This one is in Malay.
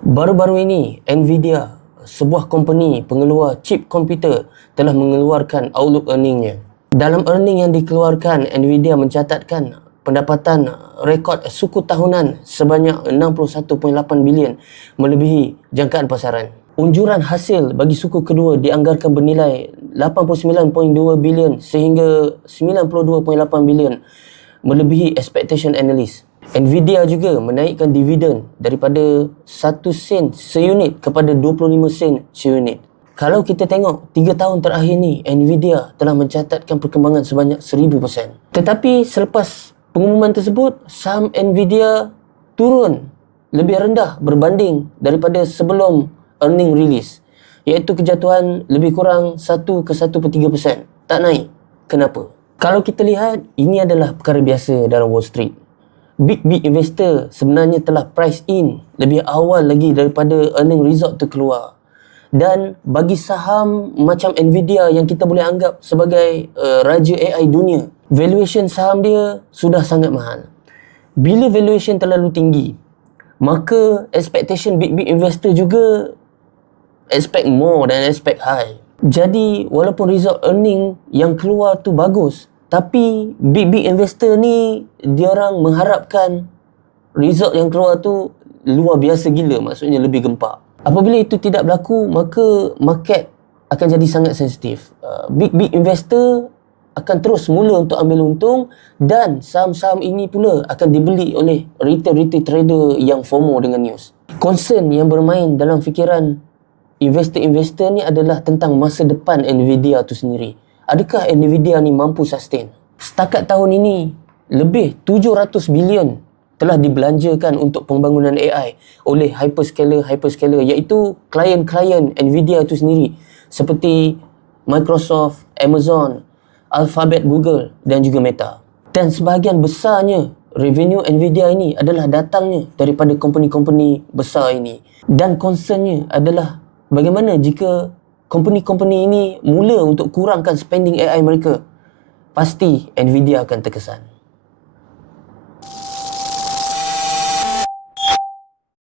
Baru-baru ini, Nvidia, sebuah company pengeluar chip komputer, telah mengeluarkan outlook earningnya. Dalam earning yang dikeluarkan, Nvidia mencatatkan pendapatan rekod suku tahunan sebanyak 61.8 bilion, melebihi jangkaan pasaran. Unjuran hasil bagi suku kedua dianggarkan bernilai 89.2 bilion sehingga 92.8 bilion, melebihi expectation analis. Nvidia juga menaikkan dividen daripada 1 sen seunit kepada 25 sen seunit. Kalau kita tengok 3 tahun terakhir ni, Nvidia telah mencatatkan perkembangan sebanyak 1000%. Tetapi selepas pengumuman tersebut, saham Nvidia turun lebih rendah berbanding daripada sebelum earning release, iaitu kejatuhan lebih kurang 1 ke 1/3%. Tak naik. Kenapa? Kalau kita lihat, ini adalah perkara biasa dalam Wall Street. Big investor sebenarnya telah price in lebih awal lagi daripada earning result tu keluar. Dan bagi saham macam Nvidia yang kita boleh anggap sebagai raja AI dunia, valuation saham dia sudah sangat mahal. Bila valuation terlalu tinggi, maka expectation big investor juga expect more dan expect high. Jadi walaupun result earning yang keluar tu bagus, tapi big investor ni diorang mengharapkan result yang keluar tu luar biasa gila, maksudnya lebih gempak. Apabila itu tidak berlaku, maka market akan jadi sangat sensitif. Big investor akan terus mula untuk ambil untung, dan saham-saham ini pula akan dibeli oleh retail trader yang FOMO dengan news. Concern yang bermain dalam fikiran investor ni adalah tentang masa depan Nvidia tu sendiri. Adakah Nvidia ni mampu sustain? Setakat tahun ini, lebih 700 bilion telah dibelanjakan untuk pembangunan AI oleh hyperscaler, iaitu klien-klien Nvidia itu sendiri, seperti Microsoft, Amazon, Alphabet, Google dan juga Meta. Dan sebahagian besarnya revenue Nvidia ini adalah datangnya daripada company-company besar ini. Dan concernnya adalah bagaimana jika company-company ini mula untuk kurangkan spending AI mereka. Pasti Nvidia akan terkesan.